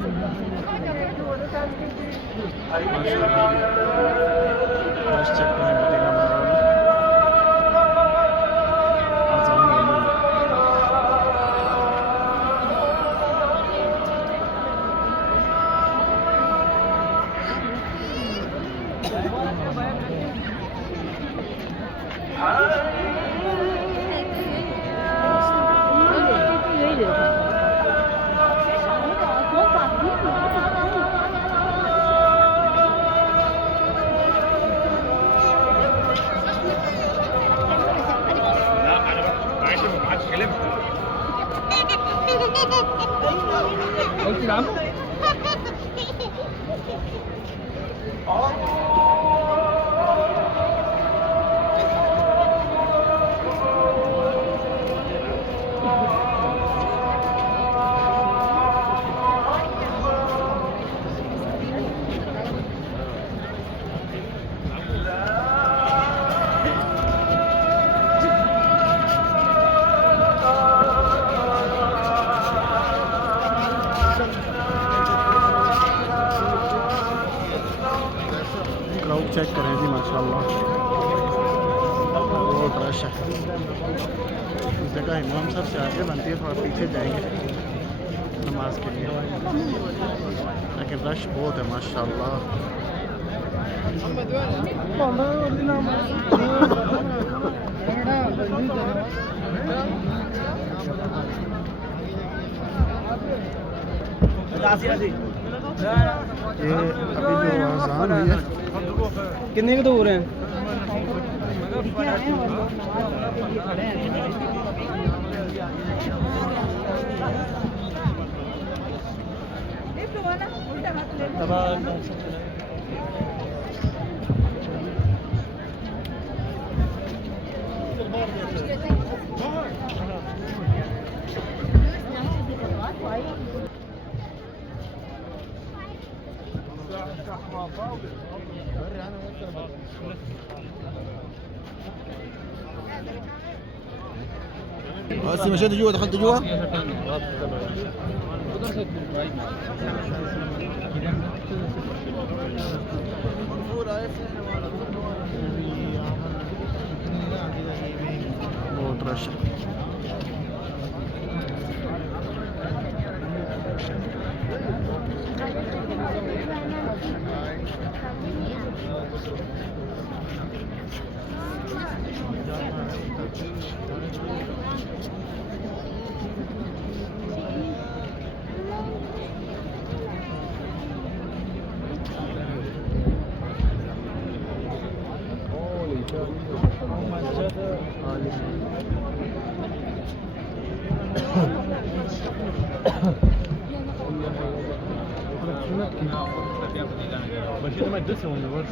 माशाल्लाह rush check करें मदीना मनोरमा अज़ान हो गई। قلت نعم. क्राउड चेक करें जी माशाल्लाह बहुत रश है। जगह इमाम साहब से आगे बनती है, थोड़ा पीछे जाएंगे नमाज के लिए, लेकिन रश बहुत है माशाल्लाह। ये अभी जो अज़ान हुई है कितने के दूर हैं? بس مشيت جوا دخلت جوا. बहुत रश है।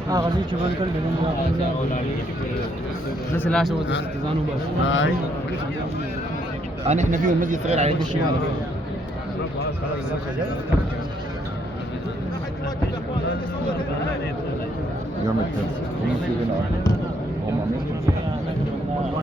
غادي تشوفون كل بس لا شو تزانوا بس هاي انا احنا فيه المسجد صغير على يد الشمال. يوم التنس